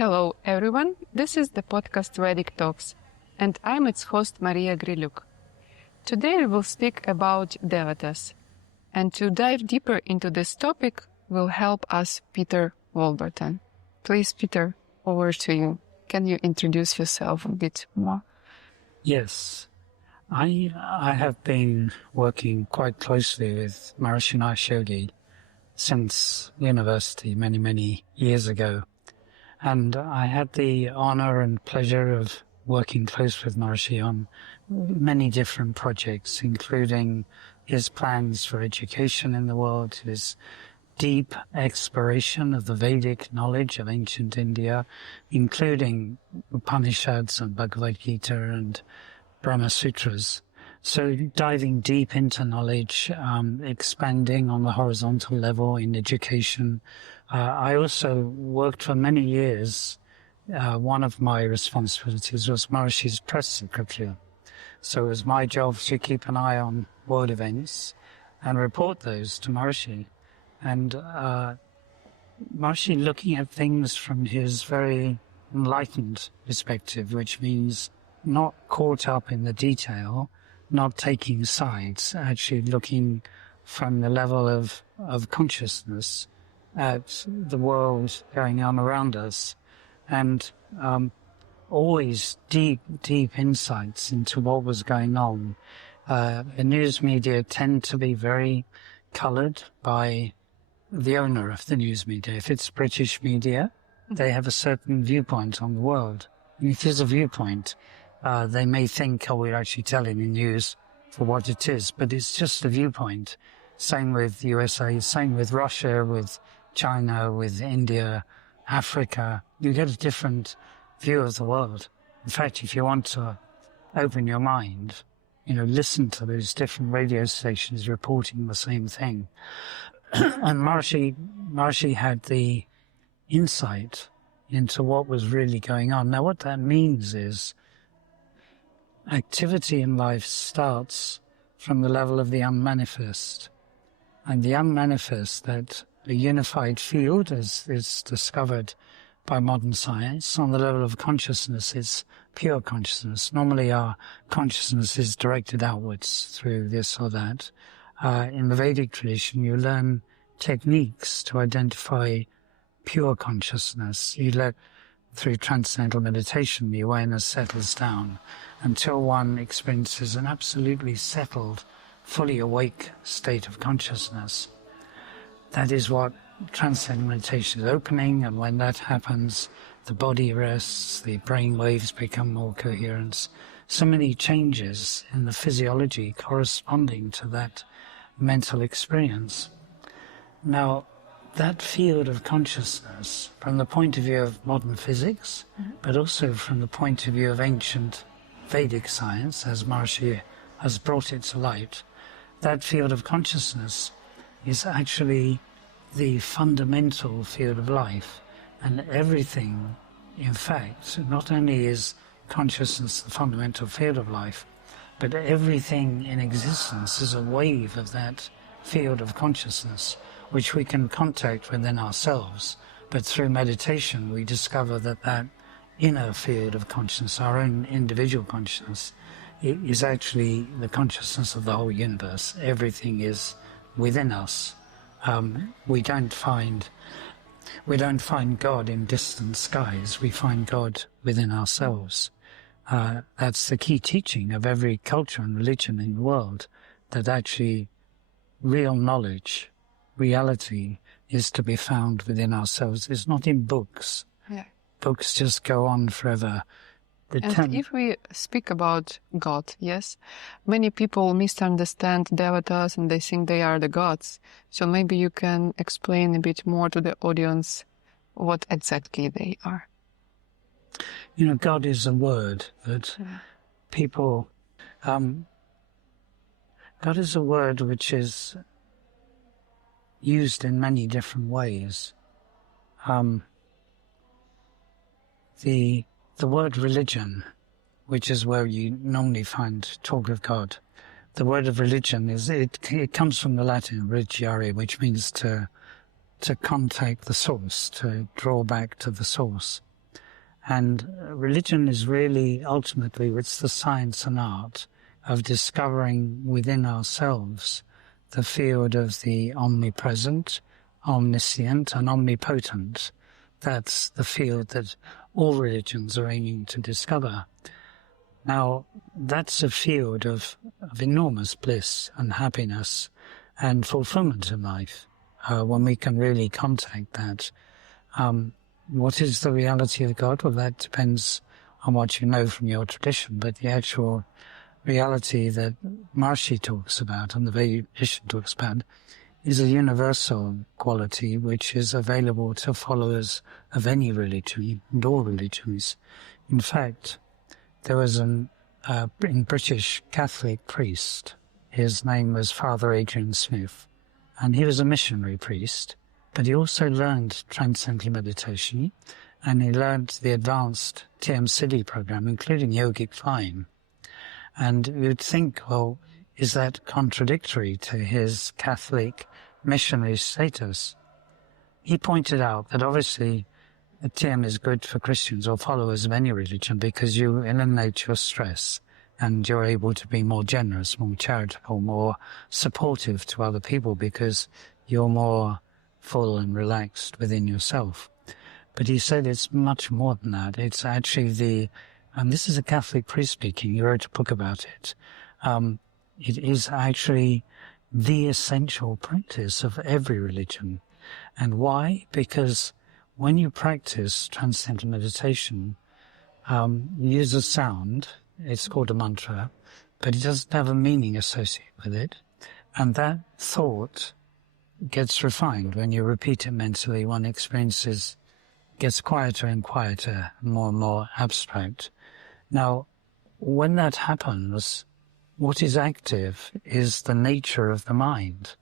Hello everyone, this is the podcast Vedic Talks, and I'm its host Mariya Grylyuk. Today we will speak about Devatas, and to dive deeper into this topic will help us Peter Warburton. Please, Peter, over to you. Can you introduce yourself a bit more? Yes, I have been working quite closely with Maharishi Mahesh Yogi since university many years ago. And I had the honor and pleasure of working close with Maharishi on many different projects, including his plans for education in the world, his deep exploration of the Vedic knowledge of ancient India, including Upanishads and Bhagavad Gita and Brahma Sutras. So diving deep into knowledge, expanding on the horizontal level in education. I also worked for many years. One of my responsibilities was Maharishi's press secretary. So it was my job to keep an eye on world events and report those to Maharishi. And Maharishi looking at things from his very enlightened perspective, which means not caught up in the detail, not taking sides, actually looking from the level of consciousness at the world going on around us, and always deep insights into what was going on. The news media tend to be very coloured by the owner of the news media. If it's British media, they have a certain viewpoint on the world. And if there's a viewpoint, they may think, we're actually telling the news for what it is, but it's just a viewpoint. Same with USA, same with Russia, with China, with India, Africa. You get a different view of the world. In fact, if you want to open your mind, listen to those different radio stations reporting the same thing. And Maharishi had the insight into what was really going on. Now, what that means is activity in life starts from the level of the unmanifest. And the unmanifest, that a unified field as is discovered by modern science, on the level of consciousness is pure consciousness. Normally our consciousness is directed outwards through this or that. In the Vedic tradition, you learn techniques to identify pure consciousness. Through Transcendental Meditation, the awareness settles down until one experiences an absolutely settled, fully awake state of consciousness. That is what Transcendental Meditation is opening, and when that happens, the body rests, the brain waves become more coherent. So many changes in the physiology corresponding to that mental experience. Now, that field of consciousness, from the point of view of modern physics, but also from the point of view of ancient Vedic science, as Maharishi has brought it to light, that field of consciousness is actually the fundamental field of life. And everything, in fact, not only is consciousness the fundamental field of life, but everything in existence is a wave of that field of consciousness, which we can contact within ourselves. But through meditation, we discover that inner field of consciousness, our own individual consciousness, is actually the consciousness of the whole universe. Everything is within us. We don't find God in distant skies. We find God within ourselves. That's the key teaching of every culture and religion in the world, that actually real knowledge, reality, is to be found within ourselves. It's not in books. Yeah. Books just go on forever. If we speak about God, yes, many people misunderstand Devatas and they think they are the gods. So maybe you can explain a bit more to the audience what exactly they are. God is a word that people... God is a word which is used in many different ways. The word religion, which is where you normally find talk of God, the word of religion it comes from the Latin religare, which means to contact the source, to draw back to the source. And religion is really, ultimately, it's the science and art of discovering within ourselves the field of the omnipresent, omniscient, and omnipotent. That's the field that all religions are aiming to discover. Now, that's a field of enormous bliss and happiness and fulfillment in life, when we can really contact that. What is the reality of God? Well, that depends on what you know from your tradition, but the actual reality that Maharishi talks about and the Vedic tradition talks about is a universal quality which is available to followers of any religion and all religions. In fact, there was a British Catholic priest. His name was Father Adrian Smith, and he was a missionary priest, but he also learned Transcendental Meditation, and he learned the advanced TM program, including yogic flying. And you'd think, well, is that contradictory to his Catholic missionary status? He pointed out that obviously TM is good for Christians or followers of any religion because you eliminate your stress and you're able to be more generous, more charitable, more supportive to other people because you're more full and relaxed within yourself. But he said it's much more than that. It's actually and this is a Catholic priest speaking, he wrote a book about it. It is actually the essential practice of every religion. And why? Because when you practice Transcendental Meditation, you use a sound, it's called a mantra, but it doesn't have a meaning associated with it. And that thought gets refined. When you repeat it mentally, one experiences gets quieter and quieter, more and more abstract. Now, when that happens, what is active is the nature of the mind.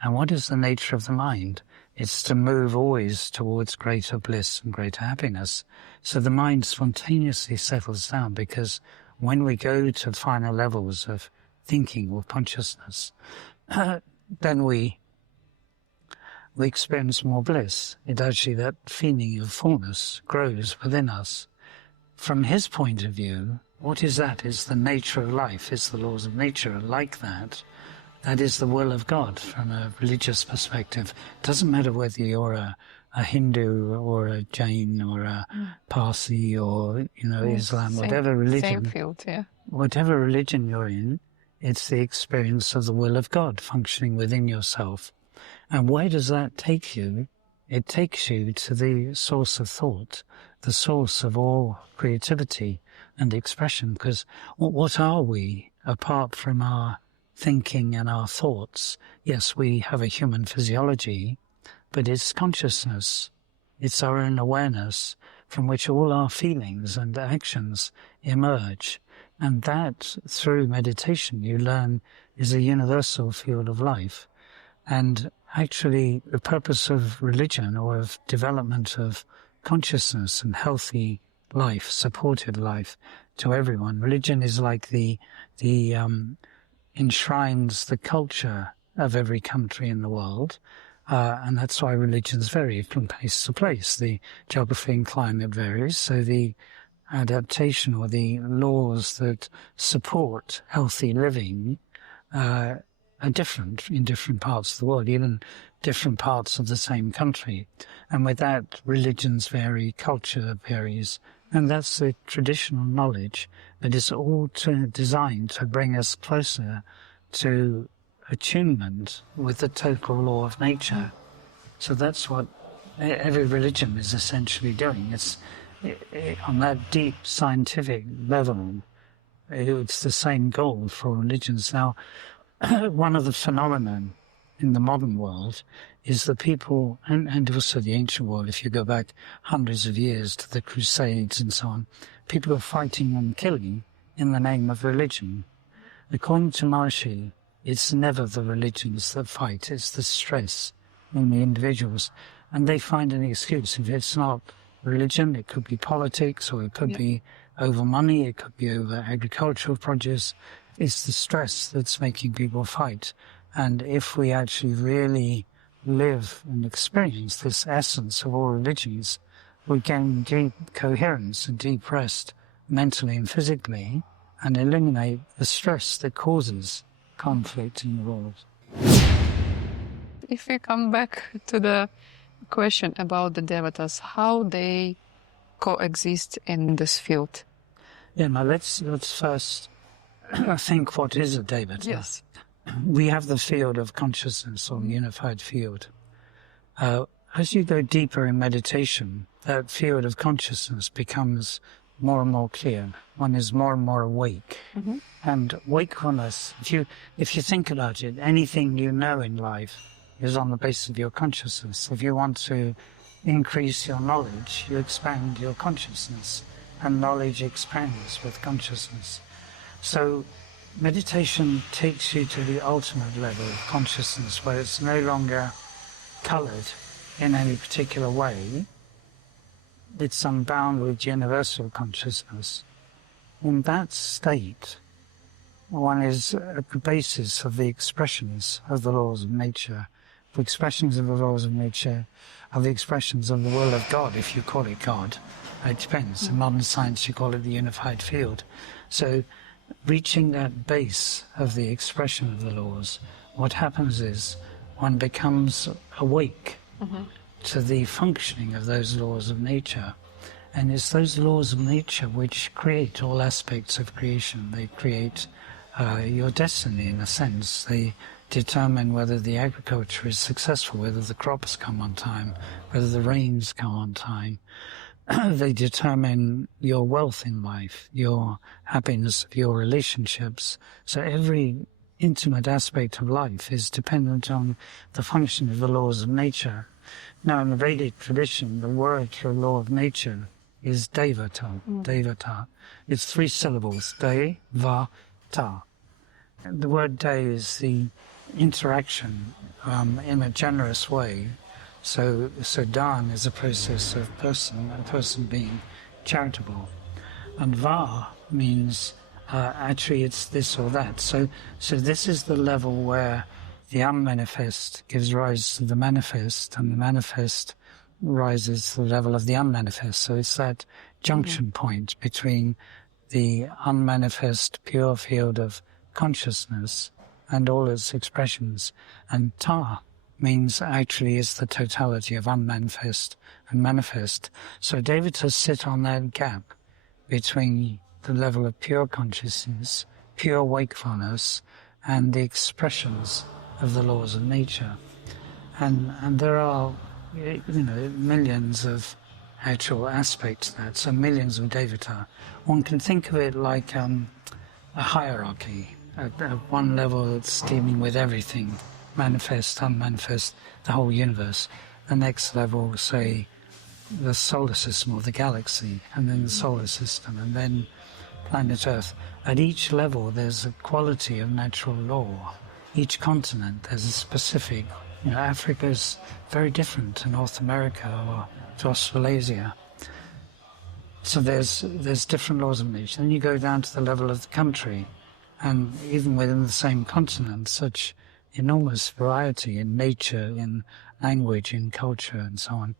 And what is the nature of the mind? It's to move always towards greater bliss and greater happiness. So the mind spontaneously settles down, because when we go to finer levels of thinking or consciousness, then we experience more bliss. It actually, that feeling of fullness grows within us. From his point of view, what is that? Is the nature of life, is the laws of nature like that. That is the will of God from a religious perspective. It doesn't matter whether you're a Hindu or a Jain or a Parsi or, Islam, whatever religion. Same field, yeah. Whatever religion you're in, it's the experience of the will of God functioning within yourself. And where does that take you? It takes you to the source of thought, the source of all creativity and expression. Because what are we apart from our thinking and our thoughts? Yes, we have a human physiology, but it's consciousness. It's our own awareness from which all our feelings and actions emerge. And that, through meditation, you learn is a universal field of life. And actually, the purpose of religion or of development of consciousness and healthy life, supported life to everyone, religion is like the enshrines the culture of every country in the world. And that's why religions vary from place to place. The geography and climate varies, so the adaptation or the laws that support healthy living are different in different parts of the world, even different parts of the same country. And with that, religions vary, culture varies, and that's the traditional knowledge that is all designed to bring us closer to attunement with the total law of nature. So that's what every religion is essentially doing. It's on that deep scientific level, it's the same goal for religions. Now, one of the phenomena in the modern world is the people, and also the ancient world, if you go back hundreds of years to the Crusades and so on, people are fighting and killing in the name of religion. According to Maharishi, it's never the religions that fight, it's the stress in the individuals. And they find an excuse. If it's not religion, it could be politics, or it could be over money, it could be over agricultural produce. It's the stress that's making people fight. And if we actually really live and experience this essence of all religions, we gain deep coherence and deep rest mentally and physically, and eliminate the stress that causes conflict in the world. If we come back to the question about the Devatas, how they coexist in this field? Yeah, now let's first think what is a Devata. Yes. We have the field of consciousness, or unified field. As you go deeper in meditation, that field of consciousness becomes more and more clear. One is more and more awake. Mm-hmm. And wakefulness, if you think about it, anything you know in life is on the basis of your consciousness. If you want to increase your knowledge, you expand your consciousness, and knowledge expands with consciousness. So meditation takes you to the ultimate level of consciousness, where it's no longer colored in any particular way. It's unbound with universal consciousness. In that state, one is at the basis of the expressions of the laws of nature. The expressions of the laws of nature are the expressions of the will of God, if you call it God. It depends. In modern science, you call it the unified field. So, reaching that base of the expression of the laws, what happens is one becomes awake to the functioning of those laws of nature. And it's those laws of nature which create all aspects of creation. They create your destiny, in a sense. They determine whether the agriculture is successful, whether the crops come on time, whether the rains come on time. They determine your wealth in life, your happiness, your relationships. So every intimate aspect of life is dependent on the function of the laws of nature. Now, in the Vedic tradition, the word for law of nature is Devata. Devata. It's 3 syllables. De-va-ta. The word de is the interaction in a generous way. So dan is a process of a person being charitable. And va means actually it's this or that. So this is the level where the unmanifest gives rise to the manifest, and the manifest rises to the level of the unmanifest. So it's that junction point between the unmanifest pure field of consciousness and all its expressions. And ta means actually is the totality of unmanifest and manifest. So Devatas sit on that gap between the level of pure consciousness, pure wakefulness, and the expressions of the laws of nature. And there are, millions of actual aspects to that, so millions of Devata. One can think of it like a hierarchy. At one level it's dealing with everything, manifest, unmanifest, the whole universe. The next level, say, the solar system or the galaxy, and then the solar system, and then planet Earth. At each level there's a quality of natural law. Each continent there's a specific, Africa's very different to North America or to Australasia. So there's different laws of nature. Then you go down to the level of the country, and even within the same continent, such enormous variety in nature, in language, in culture, and so on.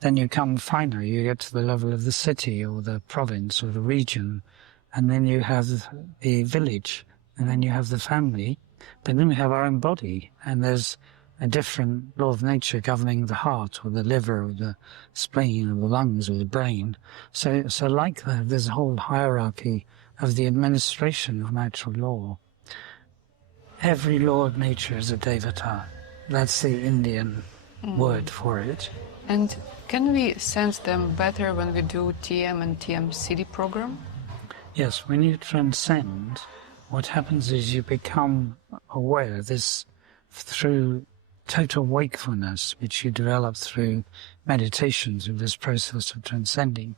Then you come finally, you get to the level of the city or the province or the region, and then you have the village, and then you have the family, but then we have our own body, and there's a different law of nature governing the heart or the liver or the spleen or the lungs or the brain. So like that, there's a whole hierarchy of the administration of natural law. Every law of nature is a Devata. That's the Indian word for it. And can we sense them better when we do TM and TMCD program? Yes, when you transcend, what happens is you become aware this through total wakefulness, which you develop through meditation, through this process of transcending.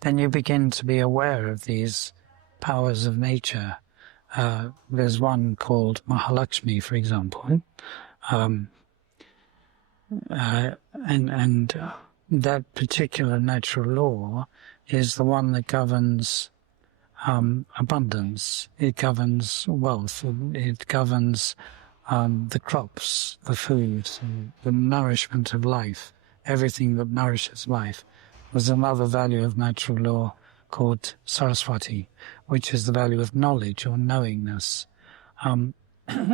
Then you begin to be aware of these powers of nature. There's one called Mahalakshmi, for example, and that particular natural law is the one that governs abundance. It governs wealth. It governs the crops, the food, the nourishment of life, everything that nourishes life. was another value of natural law called Saraswati, which is the value of knowledge or knowingness.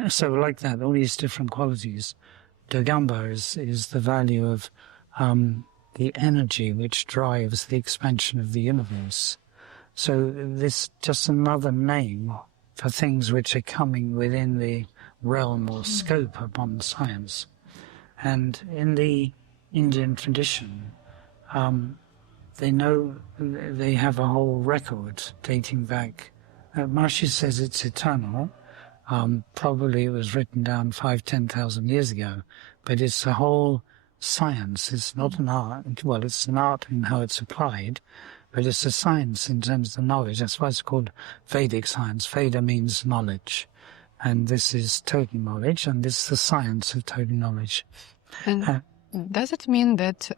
So like that, all these different qualities. Dogamba is the value of the energy which drives the expansion of the universe. So this just another name for things which are coming within the realm or scope of modern science. And in the Indian tradition, they have a whole record dating back. Maharishi says it's eternal. Probably it was written down 5,000-10,000 years ago, but it's a whole science. It's not an art. Well, it's an art in how it's applied, but it's a science in terms of the knowledge. That's why it's called Vedic science. Veda means knowledge, and this is total knowledge, and this is the science of total knowledge. And does it mean that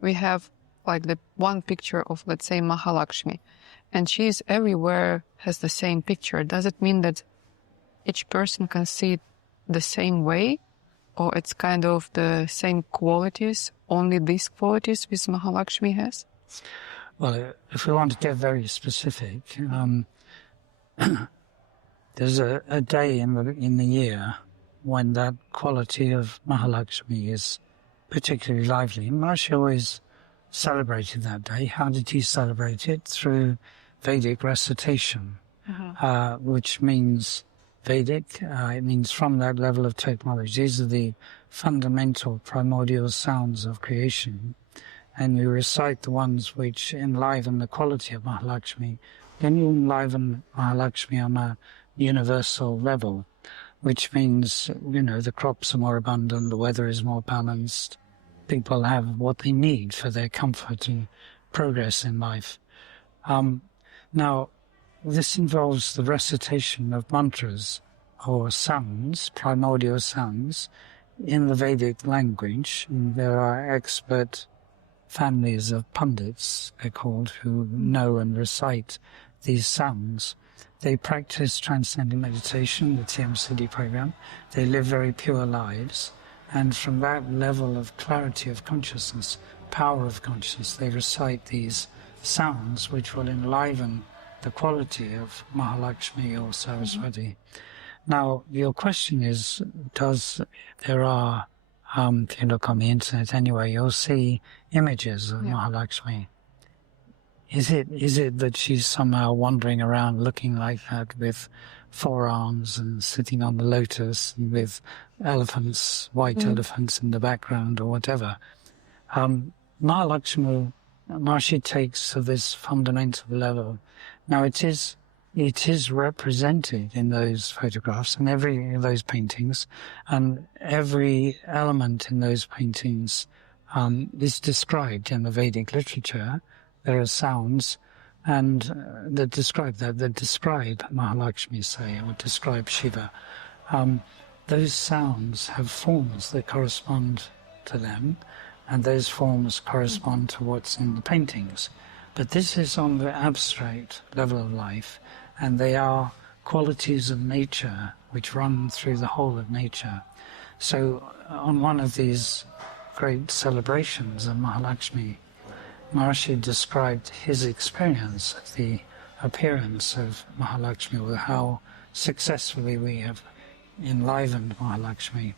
we have like the one picture of, let's say, Mahalakshmi, and she is everywhere, has the same picture? Does it mean that each person can see it the same way, or it's kind of the same qualities, only these qualities which Mahalakshmi has? Well, if we want to get very specific, there's a day in the year when that quality of Mahalakshmi is particularly lively. Maharishi always celebrated that day. How did he celebrate it? Through Vedic recitation, which means Vedic, it means from that level of total knowledge. These are the fundamental primordial sounds of creation. And we recite the ones which enliven the quality of Mahalakshmi. Then you enliven Mahalakshmi on a universal level, which means, the crops are more abundant, the weather is more balanced, people have what they need for their comfort and progress in life. Now, this involves the recitation of mantras or sounds, primordial sounds, in the Vedic language. And there are expert families of Pandits, they're called, who know and recite these sounds. They practice Transcendental Meditation, the TMCD program. They live very pure lives. And from that level of clarity of consciousness, power of consciousness, they recite these sounds which will enliven the quality of Mahalakshmi or Saraswati. Now, your question is, if you look on the internet anyway, you'll see images of Mahalakshmi. Is it that she's somehow wandering around looking like that with four arms and sitting on the lotus and with elephants, white elephants in the background or whatever? Mahalakshmi, Maharishi takes to this fundamental level. Now it is represented in those photographs and in those paintings, and every element in those paintings is described in the Vedic literature. There are sounds that describe Mahalakshmi, say, or describe Shiva. Those sounds have forms that correspond to them, and those forms correspond to what's in the paintings. But this is on the abstract level of life, and they are qualities of nature which run through the whole of nature. So on one of these great celebrations of Mahalakshmi, Maharishi described his experience of the appearance of Mahalakshmi, with how successfully we have enlivened Mahalakshmi.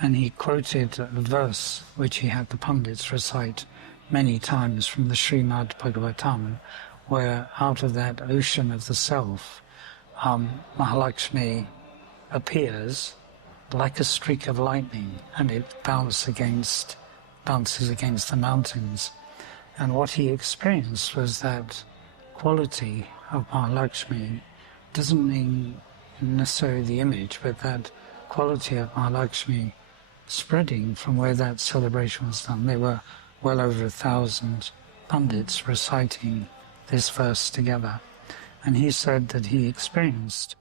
And he quoted a verse which he had the Pandits recite many times from the Srimad Bhagavatam, where out of that ocean of the self, Mahalakshmi appears like a streak of lightning, and it bounces against the mountains. And what he experienced was that quality of Mahalakshmi doesn't mean necessarily the image, but that quality of Mahalakshmi spreading from where that celebration was done. There were well over 1,000 Pandits reciting this verse together. And he said that he experienced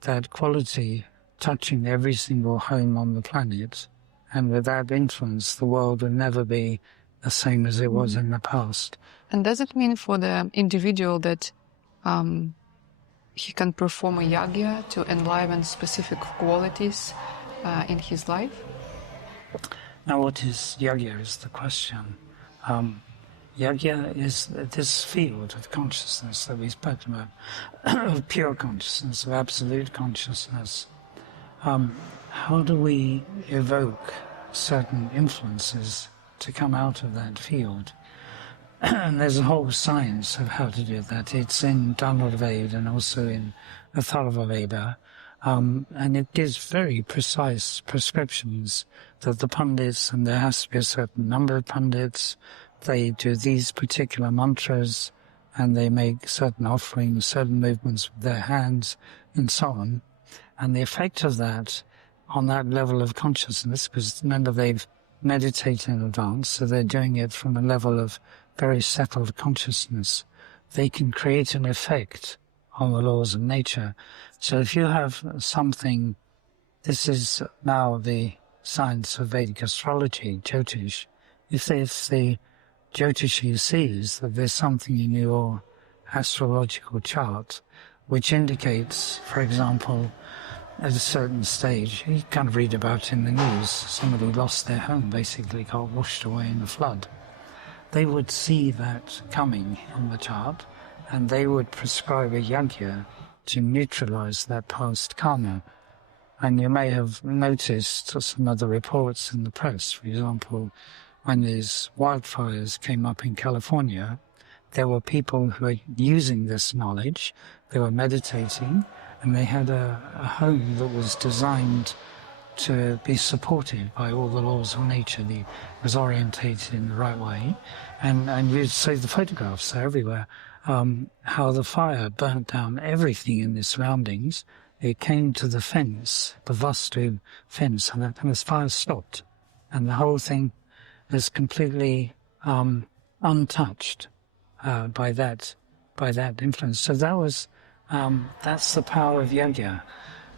that quality touching every single home on the planet, and with that influence the world would never be the same as it was in the past. And does it mean for the individual that he can perform a yagya to enliven specific qualities in his life? Now, what is yagya is the question. Yagya is this field of consciousness that we spoke about, of pure consciousness, of absolute consciousness. How do we evoke certain influences to come out of that field? And there's a whole science of how to do that. It's in Dharma-Veda and also in Atharva-Veda. And it gives very precise prescriptions that the Pandits, and there has to be a certain number of Pandits, they do these particular mantras, and they make certain offerings, certain movements with their hands, and so on. And the effect of that on that level of consciousness, because remember they've meditated in advance, so they're doing it from a level of very settled consciousness, they can create an effect on the laws of nature. So if you have something, this is now the science of Vedic astrology, Jyotish, if the Jyotishi sees that there's something in your astrological chart which indicates, for example, at a certain stage, you kind of read about in the news, somebody lost their home, basically got washed away in a flood. They would see that coming in the chart, and they would prescribe a yagya to neutralize that past karma. And you may have noticed some other reports in the press, for example, when these wildfires came up in California, there were people who were using this knowledge, they were meditating, and they had a home that was designed to be supported by all the laws of nature. It was orientated in the right way. And you'd see the photographs are everywhere, how the fire burnt down everything in the surroundings. It came to the fence, the Vastu fence, and the fire stopped. And the whole thing is completely untouched by that influence. So that was that's the power of Yagya,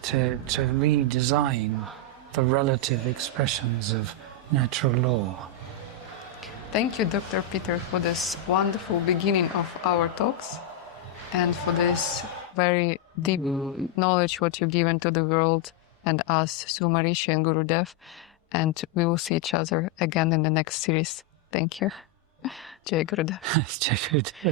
to redesign the relative expressions of natural law. Thank you, Dr. Peter, for this wonderful beginning of our talks and for this very deep knowledge what you've given to the world and us through Maharishi and Gurudev. And we will see each other again in the next series. Thank you. Jai Gurudev. Jai Gurudev.